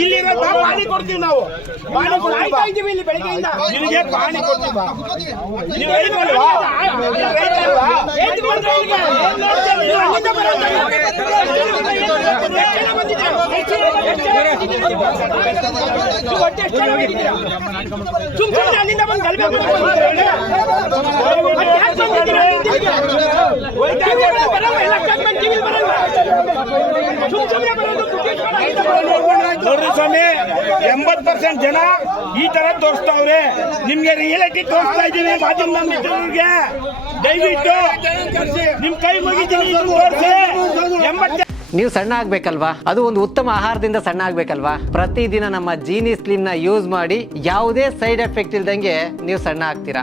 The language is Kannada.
ಇಲ್ಲಿರೋ ಪಾನಿ ಕೊಡ್ತೀವಿ ನಾವು. ನಿಮಗೆ ಪಾನಿ ಕೊಡ್ತೀವಿ. ನೀವು ರೈತಲ್ವಾ? ಅಲ್ಲಿಂದ ಬಂದು ನೋಡ್ರಿ ಸ್ವಾಮಿ, 80% ಜನ ಈ ತರ ತೋರಿಸ್ತಾವ್ರೆ. ನಿಮ್ಗೆ ರಿಯಾಲಿಟಿ ತೋರಿಸ್ತಾ ಇದ್ದೀವಿ. ಮಾಧ್ಯಮ ಮಿತ್ರರಿಗೆ ದಯವಿಟ್ಟು ನಿಮ್ ಕೈ ಮುಗಿತೀನಿ. ನೀವು ಸಣ್ಣ ಆಗ್ಬೇಕಲ್ವಾ? ಅದು ಒಂದು ಉತ್ತಮ ಆಹಾರದಿಂದ ಸಣ್ಣ ಆಗ್ಬೇಕಲ್ವಾ? ಪ್ರತಿದಿನ ನಮ್ಮ ಜೀನಿ ಸ್ಲಿಮ್ ನ ಯೂಸ್ ಮಾಡಿ ಯಾವುದೇ ಸೈಡ್ ಎಫೆಕ್ಟ್ ಇಲ್ದಂಗೆ ನೀವು ಸಣ್ಣ ಆಗ್ತೀರಾ.